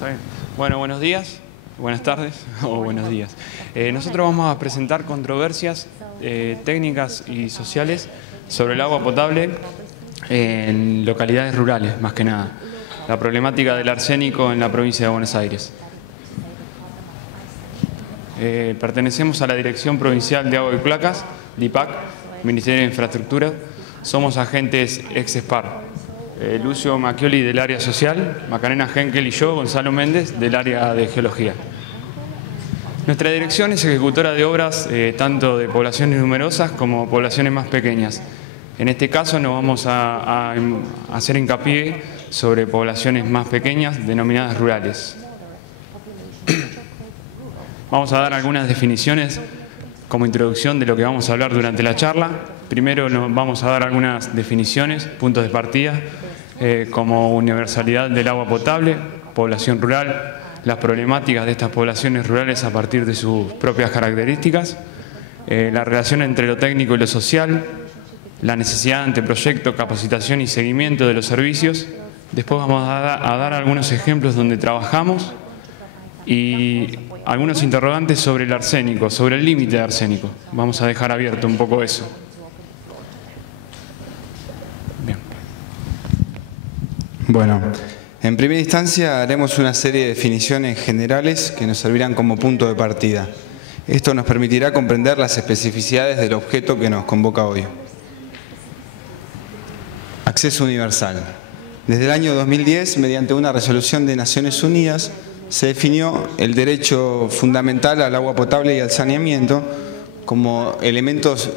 Está bien. Bueno, buenos días, buenas tardes o buenos días. Nosotros vamos a presentar controversias técnicas y sociales sobre el agua potable en localidades rurales, más que nada. La problemática del arsénico en la provincia de Buenos Aires. Pertenecemos a la Dirección Provincial de Agua y Placas, DIPAC, Ministerio de Infraestructura. Somos agentes ex-SPAR. Lucio Macchioli del área social, Macarena Henkel y yo, Gonzalo Méndez, del área de geología. Nuestra dirección es ejecutora de obras tanto de poblaciones numerosas como poblaciones más pequeñas. En este caso nos vamos a hacer hincapié sobre poblaciones más pequeñas denominadas rurales. Vamos a dar algunas definiciones como introducción de lo que vamos a hablar durante la charla. Primero nos vamos a dar algunas definiciones, puntos de partida, como universalidad del agua potable, población rural, las problemáticas de estas poblaciones rurales a partir de sus propias características, la relación entre lo técnico y lo social, la necesidad de anteproyecto, capacitación y seguimiento de los servicios. Después vamos a dar algunos ejemplos donde trabajamos y algunos interrogantes sobre el arsénico, sobre el límite de arsénico. Vamos a dejar abierto un poco eso. Bien. Bueno, en primera instancia haremos una serie de definiciones generales que nos servirán como punto de partida. Esto nos permitirá comprender las especificidades del objeto que nos convoca hoy. Acceso universal. Desde el año 2010, mediante una resolución de Naciones Unidas, se definió el derecho fundamental al agua potable y al saneamiento como elementos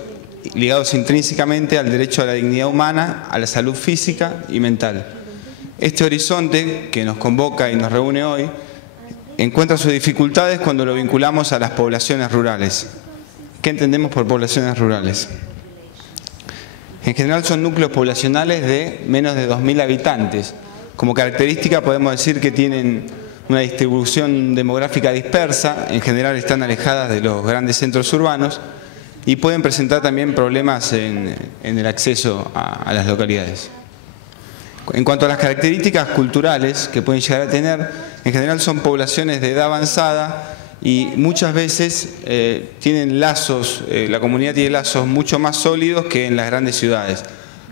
ligados intrínsecamente al derecho a la dignidad humana, a la salud física y mental. Este horizonte que nos convoca y nos reúne hoy encuentra sus dificultades cuando lo vinculamos a las poblaciones rurales. ¿Qué entendemos por poblaciones rurales? En general son núcleos poblacionales de menos de 2.000 habitantes. Como característica podemos decir que tienen una distribución demográfica dispersa, en general están alejadas de los grandes centros urbanos y pueden presentar también problemas en el acceso a las localidades. En cuanto a las características culturales que pueden llegar a tener, en general son poblaciones de edad avanzada y muchas veces tienen lazos, la comunidad tiene lazos mucho más sólidos que en las grandes ciudades.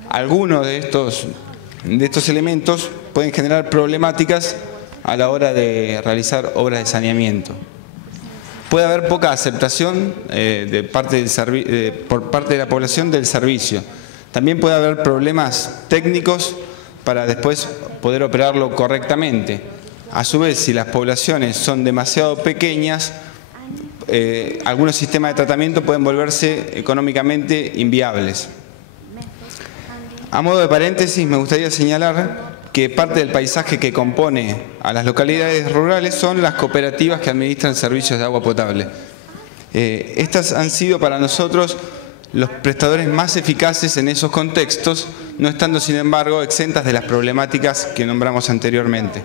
Algunos de estos elementos pueden generar problemáticas a la hora de realizar obras de saneamiento. Puede haber poca aceptación por parte de la población del servicio. También puede haber problemas técnicos para después poder operarlo correctamente. A su vez, si las poblaciones son demasiado pequeñas, algunos sistemas de tratamiento pueden volverse económicamente inviables. A modo de paréntesis, me gustaría señalar que parte del paisaje que compone a las localidades rurales son las cooperativas que administran servicios de agua potable. Estas han sido para nosotros los prestadores más eficaces en esos contextos, no estando sin embargo exentas de las problemáticas que nombramos anteriormente.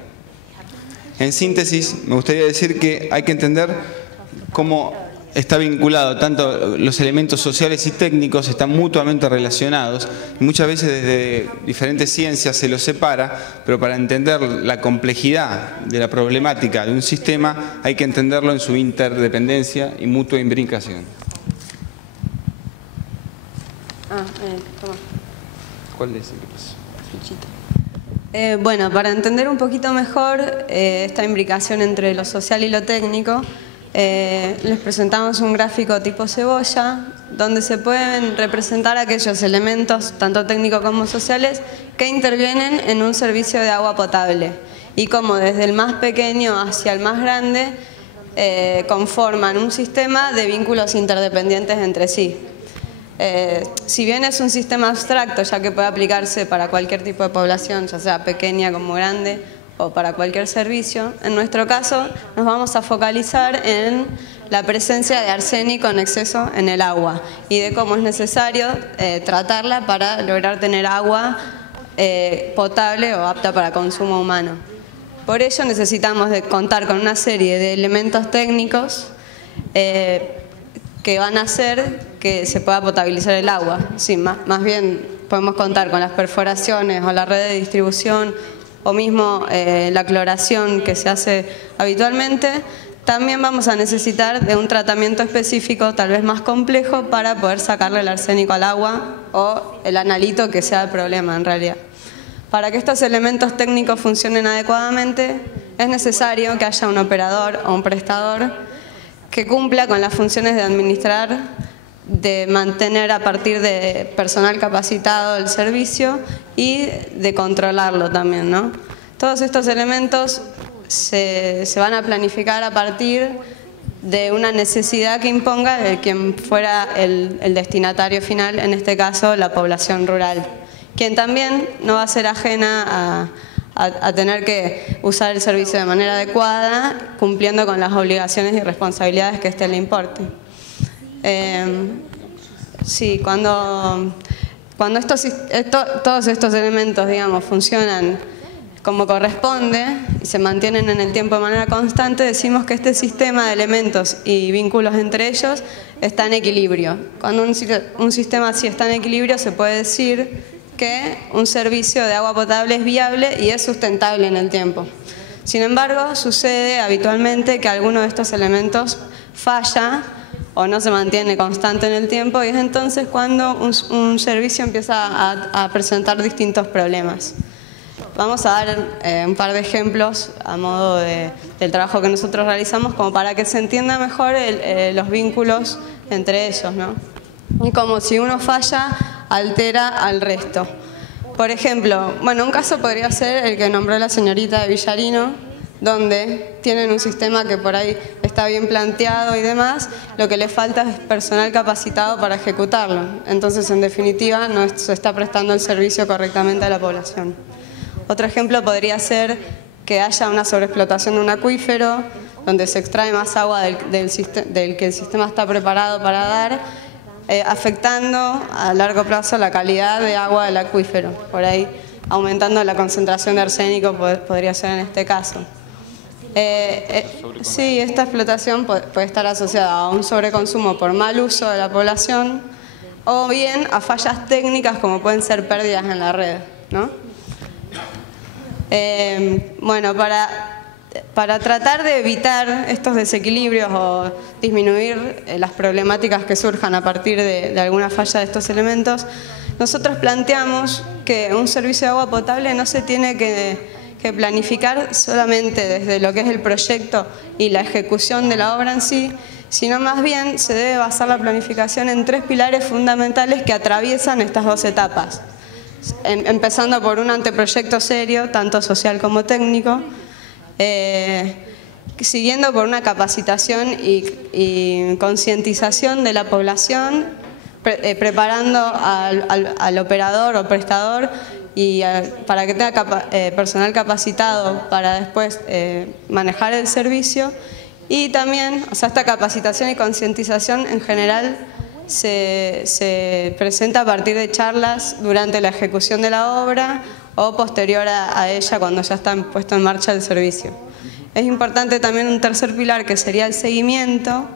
En síntesis, me gustaría decir que hay que entender cómo está vinculado, tanto los elementos sociales y técnicos están mutuamente relacionados y muchas veces desde diferentes ciencias se los separa, pero para entender la complejidad de la problemática de un sistema hay que entenderlo en su interdependencia y mutua imbricación. Toma. ¿Cuál es el que pasó? Bueno, para entender un poquito mejor esta imbricación entre lo social y lo técnico, les presentamos un gráfico tipo cebolla, donde se pueden representar aquellos elementos, tanto técnicos como sociales, que intervienen en un servicio de agua potable y cómo desde el más pequeño hacia el más grande conforman un sistema de vínculos interdependientes entre sí. Si bien es un sistema abstracto, ya que puede aplicarse para cualquier tipo de población, ya sea pequeña como grande, o para cualquier servicio, en nuestro caso nos vamos a focalizar en la presencia de arsénico en exceso en el agua y de cómo es necesario tratarla para lograr tener agua potable o apta para consumo humano. Por ello necesitamos contar con una serie de elementos técnicos que van a hacer que se pueda potabilizar el agua. Sí, más bien podemos contar con las perforaciones o la red de distribución o mismo la cloración que se hace habitualmente, también vamos a necesitar de un tratamiento específico, tal vez más complejo, para poder sacarle el arsénico al agua o el analito que sea el problema en realidad. Para que estos elementos técnicos funcionen adecuadamente, es necesario que haya un operador o un prestador que cumpla con las funciones de administrar, de mantener a partir de personal capacitado el servicio y de controlarlo también, ¿no? Todos estos elementos se van a planificar a partir de una necesidad que imponga de quien fuera el destinatario final, en este caso la población rural, quien también no va a ser ajena a tener que usar el servicio de manera adecuada, cumpliendo con las obligaciones y responsabilidades que éste le importe. Sí, cuando todos estos elementos, digamos, funcionan como corresponde y se mantienen en el tiempo de manera constante, decimos que este sistema de elementos y vínculos entre ellos está en equilibrio. Cuando un sistema así está en equilibrio, se puede decir que un servicio de agua potable es viable y es sustentable en el tiempo. Sin embargo, sucede habitualmente que alguno de estos elementos falla o no se mantiene constante en el tiempo, y es entonces cuando un servicio empieza a presentar distintos problemas. Vamos a dar un par de ejemplos a modo del trabajo que nosotros realizamos, como para que se entienda mejor los vínculos entre ellos, ¿no? Y como si uno falla, altera al resto. Por ejemplo, bueno, un caso podría ser el que nombró la señorita de Villarino, donde tienen un sistema que por ahí está bien planteado y demás, lo que le falta es personal capacitado para ejecutarlo. Entonces, en definitiva, no se está prestando el servicio correctamente a la población. Otro ejemplo podría ser que haya una sobreexplotación de un acuífero, donde se extrae más agua del que el sistema está preparado para dar, afectando a largo plazo la calidad de agua del acuífero. Por ahí, aumentando la concentración de arsénico podría ser en este caso. Sí, esta explotación puede estar asociada a un sobreconsumo por mal uso de la población, o bien a fallas técnicas como pueden ser pérdidas en la red, ¿no? Bueno, para tratar de evitar estos desequilibrios o disminuir las problemáticas que surjan a partir de alguna falla de estos elementos, nosotros planteamos que un servicio de agua potable no se tiene que planificar solamente desde lo que es el proyecto y la ejecución de la obra en sí, sino más bien se debe basar la planificación en tres pilares fundamentales que atraviesan estas dos etapas. Empezando por un anteproyecto serio, tanto social como técnico, siguiendo por una capacitación y concientización de la población, preparando al operador o prestador para que tenga personal capacitado para después manejar el servicio, y también, o sea, esta capacitación y concientización en general se presenta a partir de charlas durante la ejecución de la obra o posterior a ella, cuando ya está puesto en marcha el servicio. Es importante también un tercer pilar, que sería el seguimiento,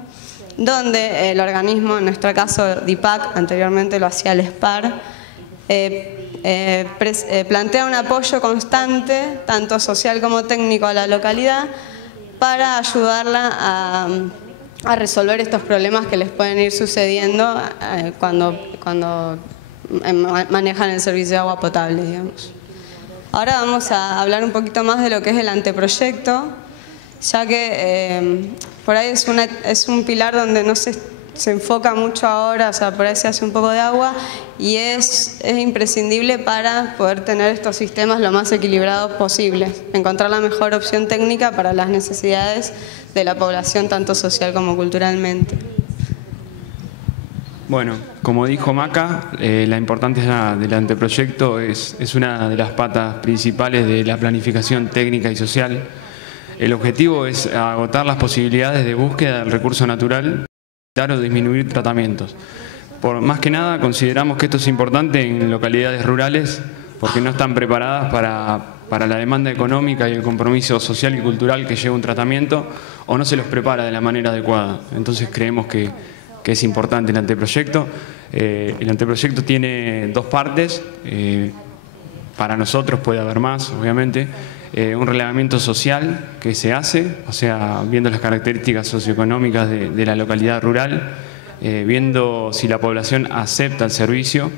donde el organismo, en nuestro caso DIPAC, anteriormente lo hacía el SPAR, plantea un apoyo constante, tanto social como técnico, a la localidad, para ayudarla a resolver estos problemas que les pueden ir sucediendo cuando manejan el servicio de agua potable, digamos. Ahora vamos a hablar un poquito más de lo que es el anteproyecto, ya que por ahí es un pilar donde no se enfoca mucho ahora, o sea, por ahí se hace un poco de agua, y es imprescindible para poder tener estos sistemas lo más equilibrados posibles, encontrar la mejor opción técnica para las necesidades de la población, tanto social como culturalmente. Bueno, como dijo Maca, la importancia del anteproyecto es una de las patas principales de la planificación técnica y social. El objetivo es agotar las posibilidades de búsqueda del recurso natural, evitar o disminuir tratamientos. Más que nada consideramos que esto es importante en localidades rurales porque no están preparadas para la demanda económica y el compromiso social y cultural que lleva un tratamiento, o no se los prepara de la manera adecuada. Entonces creemos que es importante el anteproyecto. El anteproyecto tiene dos partes. para nosotros puede haber más, obviamente. Un relevamiento social que se hace, o sea, viendo las características socioeconómicas de la localidad rural, viendo si la población acepta el servicio,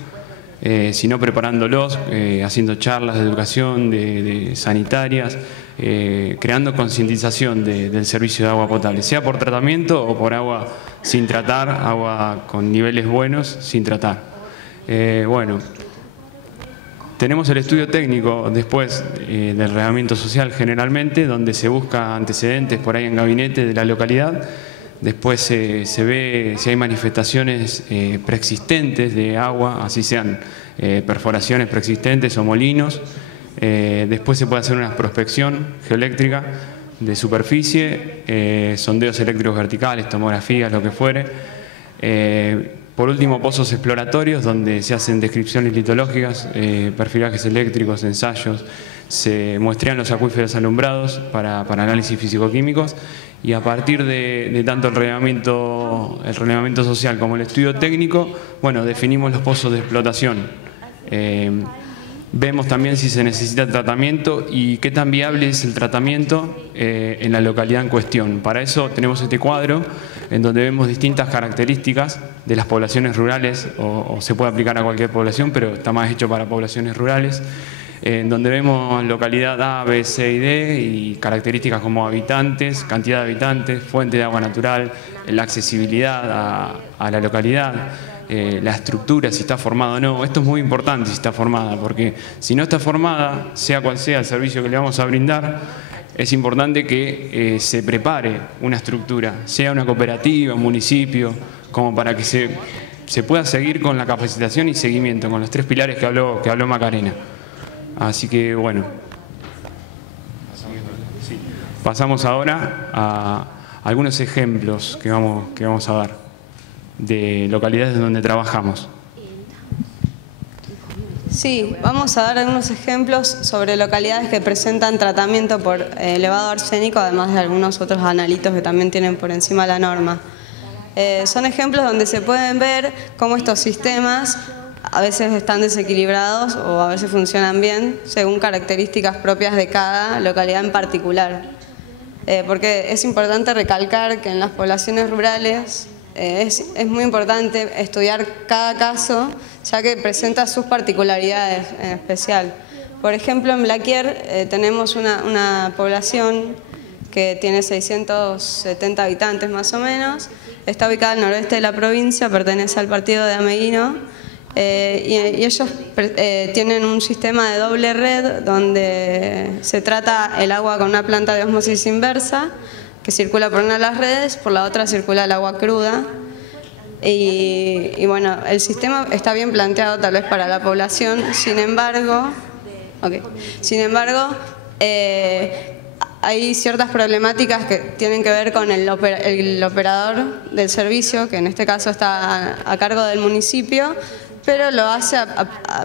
si no preparándolos, haciendo charlas de educación, de sanitarias, creando concientización del servicio de agua potable, sea por tratamiento o por agua sin tratar, agua con niveles buenos sin tratar. Bueno, tenemos el estudio técnico después del relevamiento social generalmente, donde se busca antecedentes por ahí en gabinete de la localidad. Después se ve si hay manifestaciones preexistentes de agua, así sean perforaciones preexistentes o molinos. Después se puede hacer una prospección geoeléctrica de superficie, sondeos eléctricos verticales, tomografías, lo que fuere. Por último, pozos exploratorios donde se hacen descripciones litológicas, perfilajes eléctricos, ensayos, se muestrean los acuíferos alumbrados para análisis físico-químicos, y a partir de tanto el relevamiento social como el estudio técnico, bueno, definimos los pozos de explotación. Vemos también si se necesita tratamiento y qué tan viable es el tratamiento en la localidad en cuestión. Para eso tenemos este cuadro en donde vemos distintas características de las poblaciones rurales, o se puede aplicar a cualquier población, pero está más hecho para poblaciones rurales, en donde vemos localidad A, B, C y D, y características como habitantes, cantidad de habitantes, fuente de agua natural, la accesibilidad a la localidad, la estructura, si está formada o no. Esto es muy importante si está formada, porque si no está formada, sea cual sea el servicio que le vamos a brindar, es importante que se prepare una estructura, sea una cooperativa, un municipio, como para que se pueda seguir con la capacitación y seguimiento, con los 3 pilares que habló Macarena. Así que bueno, pasamos ahora a algunos ejemplos que vamos a dar de localidades donde trabajamos. Sí, vamos a dar algunos ejemplos sobre localidades que presentan tratamiento por elevado arsénico, además de algunos otros analitos que también tienen por encima la norma. Son ejemplos donde se pueden ver cómo estos sistemas a veces están desequilibrados o a veces funcionan bien según características propias de cada localidad en particular. Porque es importante recalcar que en las poblaciones rurales es muy importante estudiar cada caso, ya que presenta sus particularidades en especial. Por ejemplo, en Blaquier tenemos una población que tiene 670 habitantes más o menos, está ubicada al noroeste de la provincia, pertenece al partido de Ameguino, y ellos tienen un sistema de doble red donde se trata el agua con una planta de ósmosis inversa que circula por una de las redes, por la otra circula el agua cruda. Y bueno, el sistema está bien planteado tal vez para la población, sin embargo, hay ciertas problemáticas que tienen que ver con el operador del servicio, que en este caso está a cargo del municipio, pero lo hace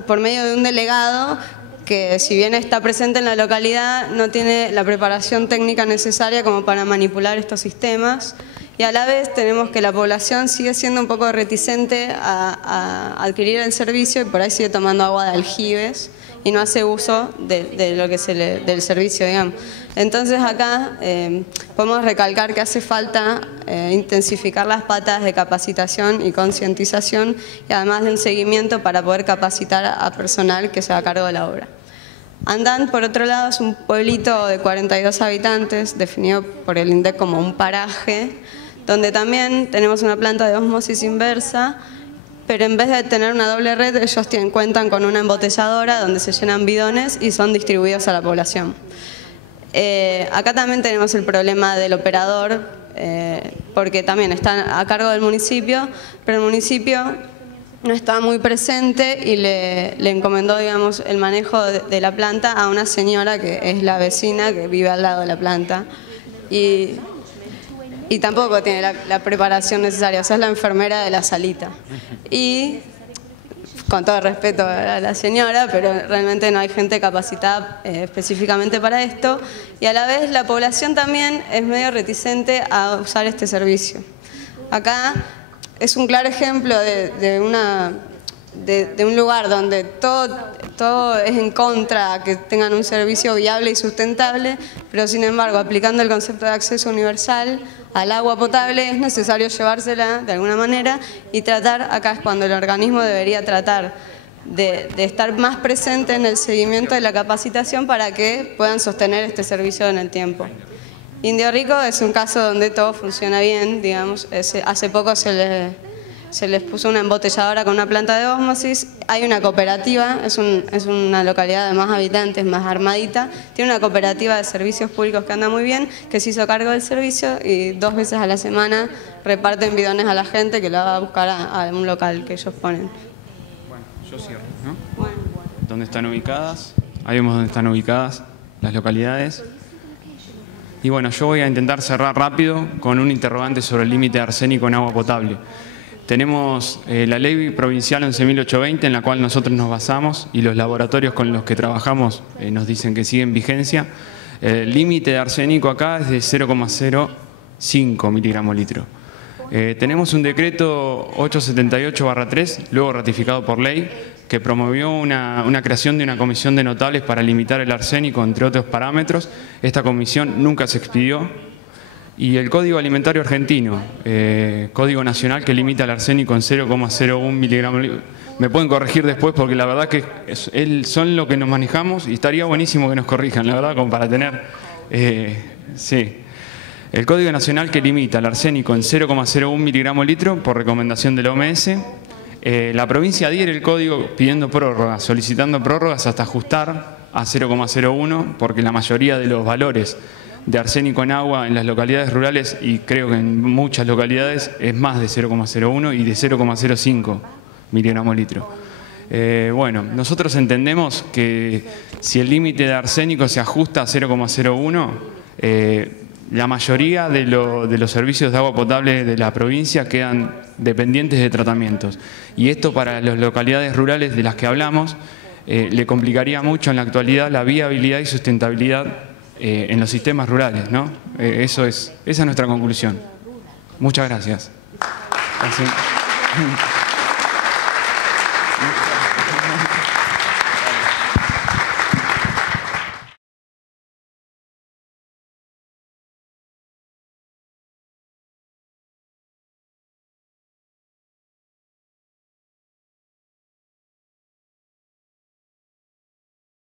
por medio de un delegado que, si bien está presente en la localidad, no tiene la preparación técnica necesaria como para manipular estos sistemas. Y a la vez tenemos que la población sigue siendo un poco reticente a adquirir el servicio y por ahí sigue tomando agua de aljibes y no hace uso de lo que del servicio, digamos. Entonces acá podemos recalcar que hace falta intensificar las patas de capacitación y concientización, y además de un seguimiento para poder capacitar a personal que se haga cargo de la obra. Andán, por otro lado, es un pueblito de 42 habitantes, definido por el INDEC como un paraje, donde también tenemos una planta de ósmosis inversa, pero en vez de tener una doble red, ellos cuentan con una embotelladora donde se llenan bidones y son distribuidos a la población. Acá también tenemos el problema del operador, porque también está a cargo del municipio, pero el municipio no estaba muy presente y le encomendó, digamos, el manejo de la planta a una señora que es la vecina que vive al lado de la planta. Y tampoco tiene la preparación necesaria, o sea, es la enfermera de la salita. Y, con todo respeto a la señora, pero realmente no hay gente capacitada específicamente para esto. Y a la vez la población también es medio reticente a usar este servicio. Acá es un claro ejemplo de de un lugar donde todo es en contra, que tengan un servicio viable y sustentable, pero sin embargo, aplicando el concepto de acceso universal al agua potable, es necesario llevársela de alguna manera y tratar, acá es cuando el organismo debería tratar de estar más presente en el seguimiento de la capacitación para que puedan sostener este servicio en el tiempo. Indio Rico es un caso donde todo funciona bien, digamos. Hace poco se les puso una embotelladora con una planta de ósmosis. Hay una cooperativa, es una localidad de más habitantes, más armadita. Tiene una cooperativa de servicios públicos que anda muy bien, que se hizo cargo del servicio y 2 veces a la semana reparten bidones a la gente que la va a buscar a un local que ellos ponen. Bueno, yo cierro, ¿no? Bueno. ¿Dónde están ubicadas? Ahí vemos dónde están ubicadas las localidades. Y bueno, yo voy a intentar cerrar rápido con un interrogante sobre el límite de arsénico en agua potable. Tenemos la ley provincial 11.820 en la cual nosotros nos basamos y los laboratorios con los que trabajamos nos dicen que sigue en vigencia. El límite de arsénico acá es de 0,05 miligramos litro. Tenemos un decreto 878/3, luego ratificado por ley, que promovió una creación de una comisión de notables para limitar el arsénico, entre otros parámetros. Esta comisión nunca se expidió. Y el Código Alimentario Argentino, Código Nacional que limita el arsénico en 0,01 miligramos. Me pueden corregir después porque la verdad que son lo que nos manejamos y estaría buenísimo que nos corrijan, la verdad, como para tener... sí. El Código Nacional que limita el arsénico en 0,01 miligramos litro por recomendación de la OMS. La provincia adhiere el código pidiendo prórrogas, solicitando prórrogas hasta ajustar a 0,01 porque la mayoría de los valores de arsénico en agua en las localidades rurales, y creo que en muchas localidades, es más de 0,01 y de 0,05 miligramos litro. Bueno, nosotros entendemos que si el límite de arsénico se ajusta a 0,01, la mayoría de los servicios de agua potable de la provincia quedan dependientes de tratamientos. Y esto para las localidades rurales de las que hablamos le complicaría mucho en la actualidad la viabilidad y sustentabilidad en los sistemas rurales, ¿no? Esa es nuestra conclusión. Muchas gracias. Gracias.